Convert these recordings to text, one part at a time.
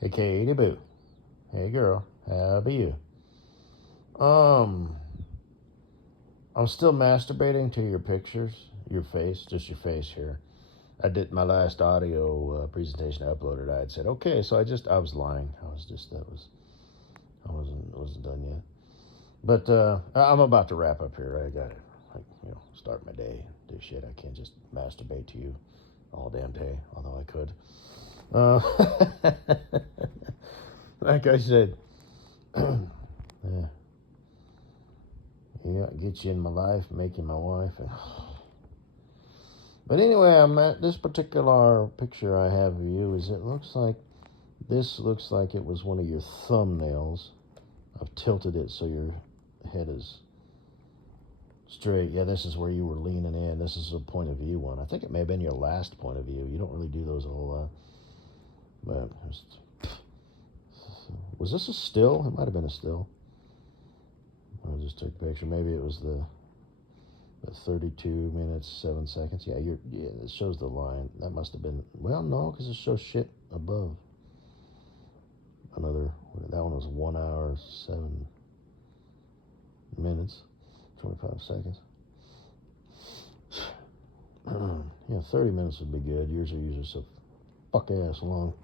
Hey, Katie Boo. Hey, girl. How be you? Um, I'm still masturbating to your pictures, your face, just your face here. I did my last audio presentation I uploaded. I had said, okay, so I was lying. I wasn't done yet. But I'm about to wrap up here. I got to, start my day, do shit. I can't just masturbate to you all damn day, although I could. Like I said, yeah, yeah, get you in my life, make you my wife. But anyway, I'm at this particular picture I have of you. This looks like it was one of your thumbnails. I've tilted it so your head is straight. Yeah, this is where you were leaning in. This is a point of view one. I think it may have been your last point of view. You don't really do those a whole lot. But was this a still? It might have been a still. I just took a picture. Maybe it was the 32 minutes 7 seconds. Yeah, it shows the line. That must have been, well, no, because it shows shit above. That one was 1 hour 7 minutes 25 seconds. Yeah, 30 minutes would be good. Yours are usually so fuck ass long.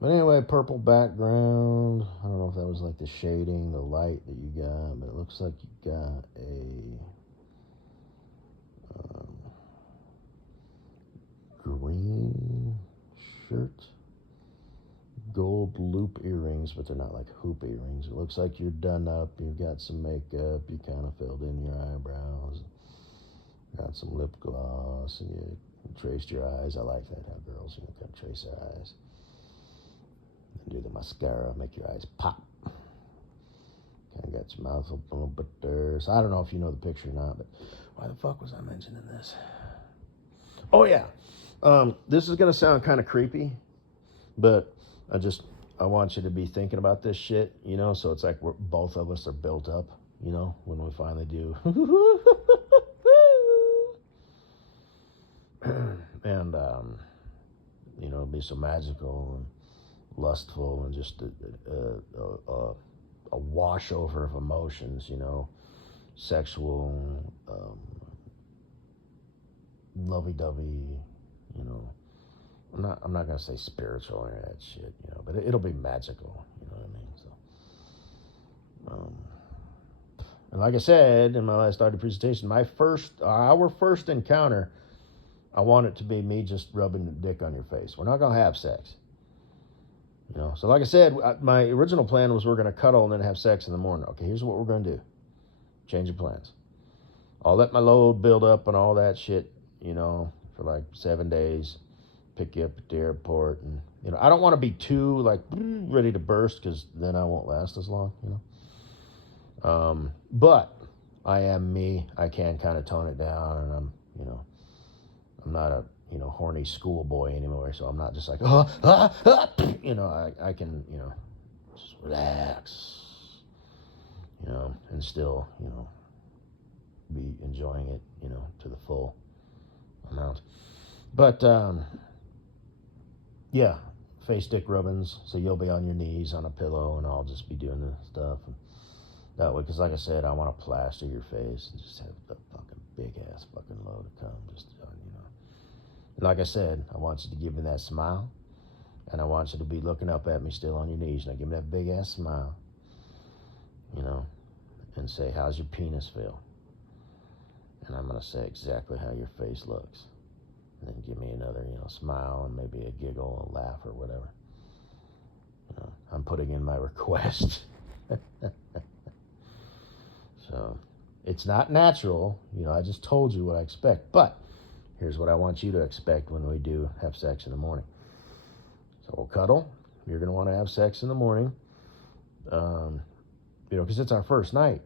But anyway, purple background. I don't know if that was like the shading, the light that you got, but it looks like you got a green shirt, gold loop earrings, but they're not like hoop earrings. It looks like you're done up. You've got some makeup. You kind of filled in your eyebrows. Got some lip gloss, and you traced your eyes. I like that, how girls, kind of trace their eyes. And do the mascara, make your eyes pop. Kind of got your mouth open a little bit there. So I don't know if you know the picture or not, but why the fuck was I mentioning this? Oh, yeah. This is going to sound kind of creepy, but I want you to be thinking about this shit, so it's like both of us are built up, when we finally do. And, it'll be so magical and lustful and just a washover of emotions, sexual, lovey-dovey, I'm not gonna say spiritual or that shit, but it'll be magical, you know what I mean? So, and like I said in my last audio presentation, our first encounter, I want it to be me just rubbing the dick on your face. We're not gonna have sex, So like I said, my original plan was we're gonna cuddle and then have sex in the morning. Okay, here's what we're gonna do. Change of plans. I'll let my load build up and all that shit, for like 7 days. Pick you up at the airport, and I don't want to be too like ready to burst because then I won't last as long, But I am me. I can kind of tone it down, and I'm not a horny schoolboy anymore. So I'm not just like I can just relax, and still be enjoying it to the full amount. But yeah, face dick rubbings. So you'll be on your knees on a pillow, and I'll just be doing the stuff. And that way, because like I said, I want to plaster your face and just have the fucking big ass fucking load of cum. Just And like I said, I want you to give me that smile, and I want you to be looking up at me still on your knees. Now give me that big ass smile, and say, "How's your penis feel?" And I'm gonna say exactly how your face looks. And then give me another, smile and maybe a giggle, a laugh, or whatever. I'm putting in my request. So, it's not natural. I just told you what I expect. But here's what I want you to expect when we do have sex in the morning. So we'll cuddle. You're going to want to have sex in the morning. Because it's our first night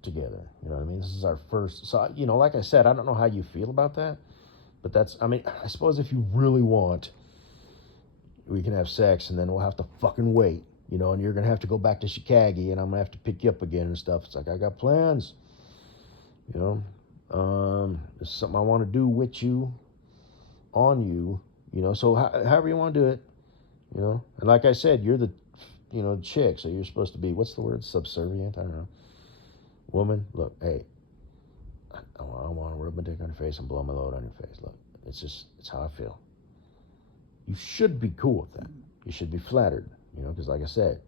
together. You know what I mean? This is our first. So, like I said, I don't know how you feel about that. But I suppose if you really want, we can have sex, and then we'll have to fucking wait, and you're going to have to go back to Chicago, and I'm going to have to pick you up again and stuff. It's like, I got plans, It's something I want to do with you, on you, So however you want to do it, And like I said, you're the, chick, so you're supposed to be, what's the word, subservient? I don't know. Woman, look, hey, I want to rub my dick on your face and blow my load on your face. Look, it's how I feel. You should be cool with that. You should be flattered, because like I said,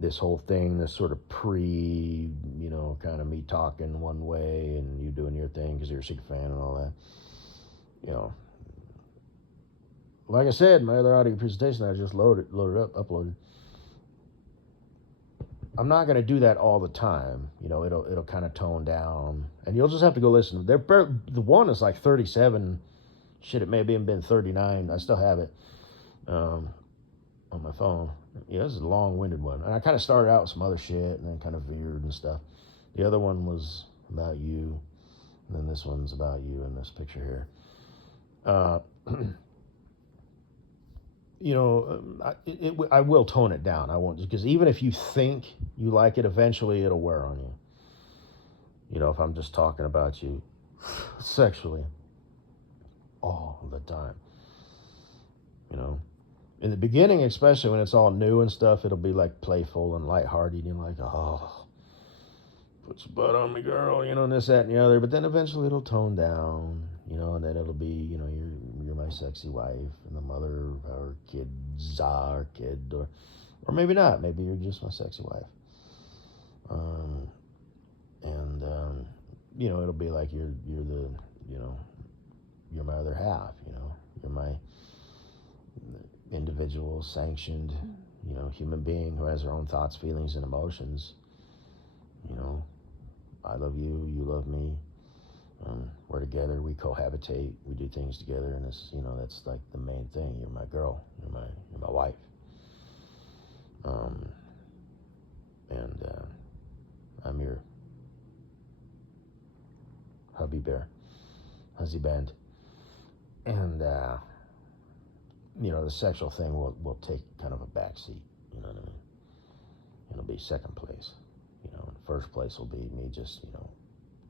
this whole thing, this sort of kind of me talking one way and you doing your thing because you're a Secret fan and all that, Like I said, my other audio presentation I just uploaded. I'm not going to do that all the time. It'll kind of tone down, and you'll just have to go listen. The one is like 37. Shit, it may have even been 39. I still have it on my phone. Yeah, this is a long-winded one. And I kind of started out with some other shit and then kind of veered and stuff. The other one was about you, and then this one's about you in this picture here. I will tone it down. I won't, because even if you think you like it, eventually it'll wear on you. If I'm just talking about you sexually all the time. In the beginning, especially when it's all new and stuff, it'll be like playful and lighthearted and like, oh, put some butt on me, girl, and this, that, and the other. But then eventually it'll tone down, and then it'll be, you're my sexy wife and the mother of our kids, or maybe not. Maybe you're just my sexy wife. It'll be like you're the, you're my other half, you're my individual, sanctioned, human being who has her own thoughts, feelings, and emotions. I love you, you love me. We're together, we cohabitate, we do things together, and it's, that's like the main thing. You're my girl, you're my wife. I'm your hubby bear, huzzy band. And, the sexual thing will take kind of a backseat, you know what I mean? It'll be second place. First place will be me just,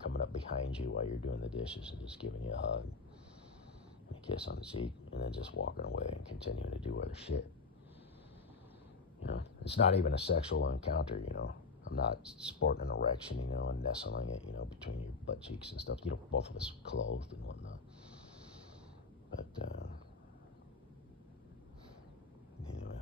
coming up behind you while you're doing the dishes and just giving you a hug and a kiss on the cheek, and then just walking away and continuing to do other shit. It's not even a sexual encounter, I'm not sporting an erection, and nestling it, between your butt cheeks and stuff. Both of us clothed and whatnot. But, anyway.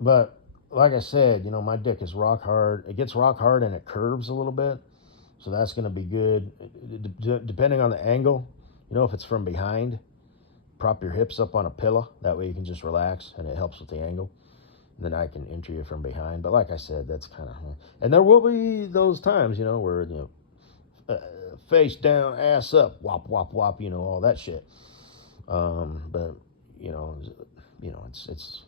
But like I said, my dick is rock hard. It gets rock hard and it curves a little bit. So that's going to be good. Depending on the angle, if it's from behind, prop your hips up on a pillow. That way you can just relax and it helps with the angle. And then I can enter you from behind. But like I said, that's kind of... And there will be those times, where, face down, ass up, wop, wop, wop, all that shit. But, it's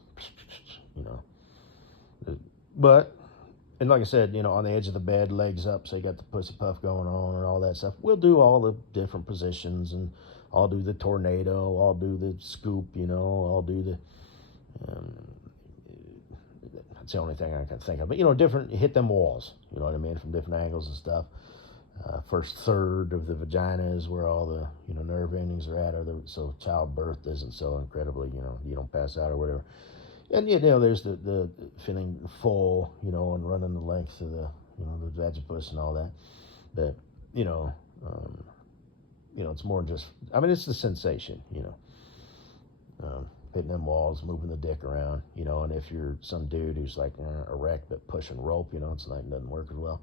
but, and like I said, on the edge of the bed, legs up, so you got the pussy puff going on and all that stuff. We'll do all the different positions, and I'll do the tornado, I'll do the scoop, I'll do the, that's the only thing I can think of. But, different, hit them walls, you know what I mean, from different angles and stuff. First third of the vagina is where all the, nerve endings are at, so childbirth isn't so incredibly, you don't pass out or whatever. And, there's the feeling full, and running the length of the, the vagipus and all that. But, it's more just, it's the sensation, hitting them walls, moving the dick around, and if you're some dude who's like erect but pushing rope, it's like it doesn't work as well.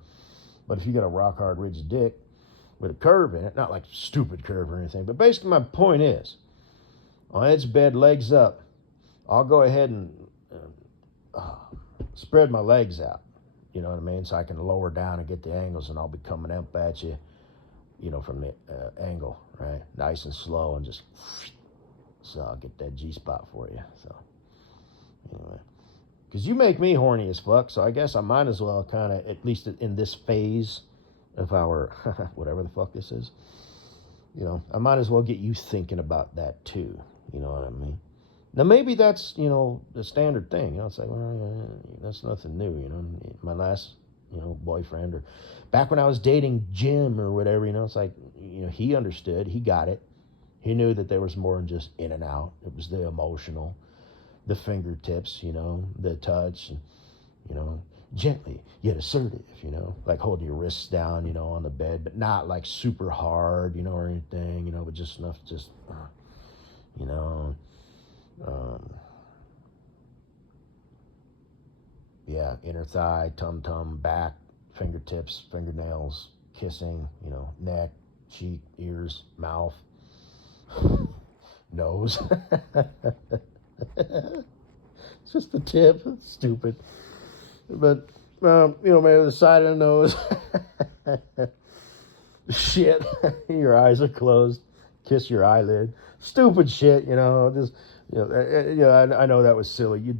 But if you got a rock hard, rigid dick with a curve in it, not like stupid curve or anything, but basically my point is, on edge of bed, legs up, I'll go ahead and spread my legs out, you know what I mean? So I can lower down and get the angles, and I'll be coming up at you, from the angle, right? Nice and slow, and just, so I'll get that G-spot for you. So, anyway. Because you make me horny as fuck, so I guess I might as well kind of, at least in this phase of our, whatever the fuck this is, I might as well get you thinking about that too, you know what I mean? Now, maybe that's, the standard thing. It's like, well, that's nothing new, My last boyfriend, or back when I was dating Jim or whatever, it's like, he understood, he got it. He knew that there was more than just in and out. It was the emotional, the fingertips, the touch, and, gently yet assertive, like holding your wrists down, on the bed, but not like super hard, or anything, but just enough to just, you know, um, yeah, inner thigh, tum, back, fingertips, fingernails, kissing, neck, cheek, ears, mouth, nose. It's just the tip. It's stupid. But, maybe the side of the nose. Shit. Your eyes are closed. Kiss your eyelid. Stupid shit, just, I know that was silly.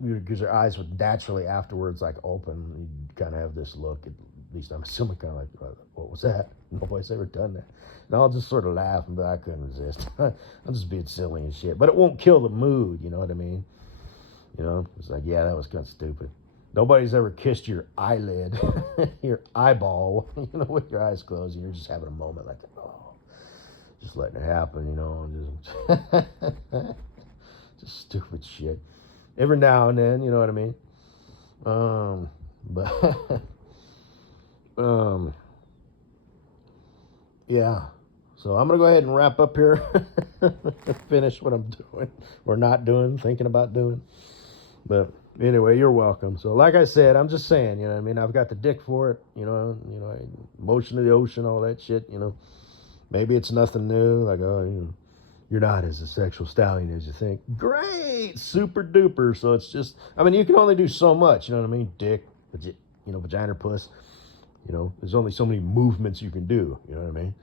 Because your eyes would naturally afterwards, like, open. You kind of have this look, at least I'm assuming, kind of like, what was that? Nobody's ever done that. And I'll just sort of laugh, but I couldn't resist. I'm just being silly and shit. But it won't kill the mood, you know what I mean? It's like, yeah, that was kind of stupid. Nobody's ever kissed your eyelid, your eyeball, with your eyes closed, and you're just having a moment like, oh, just letting it happen, just stupid shit. Every now and then, you know what I mean? But, yeah. So I'm going to go ahead and wrap up here, finish what I'm doing, or not doing, thinking about doing. But anyway, you're welcome. So like I said, I'm just saying, I've got the dick for it, motion of the ocean, all that shit, maybe it's nothing new. Like, oh, you're not as a sexual stallion as you think. Great, super duper. So it's just, you can only do so much, you know what I mean? Dick, vagina, puss, there's only so many movements you can do, you know what I mean?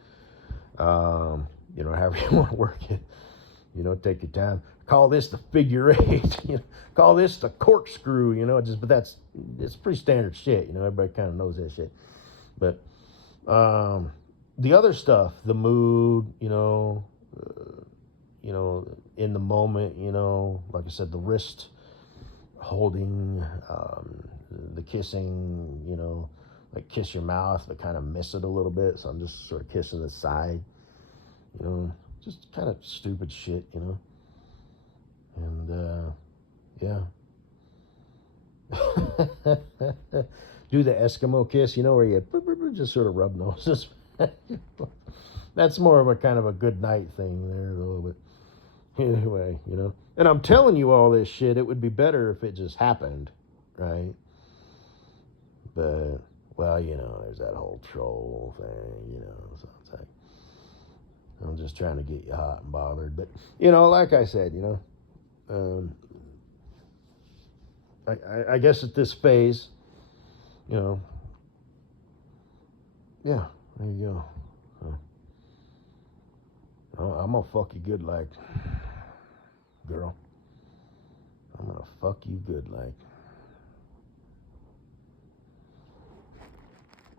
However you want to work it, take your time. Call this the figure eight, call this the corkscrew, but it's pretty standard shit, everybody kind of knows that shit. But, the other stuff, the mood, in the moment, like I said, the wrist holding, the kissing, like kiss your mouth, but kind of miss it a little bit. So I'm just sort of kissing the side, just kind of stupid shit, and, yeah. Do the Eskimo kiss, where you just sort of rub noses. That's more of a kind of a good night thing there, though. But anyway, and I'm telling you all this shit. It would be better if it just happened, right? But, well, there's that whole troll thing, so it's like, I'm just trying to get you hot and bothered. But, like I said, I guess at this phase, yeah, there you go. I'm gonna fuck you good, like, girl. I'm gonna fuck you good, like.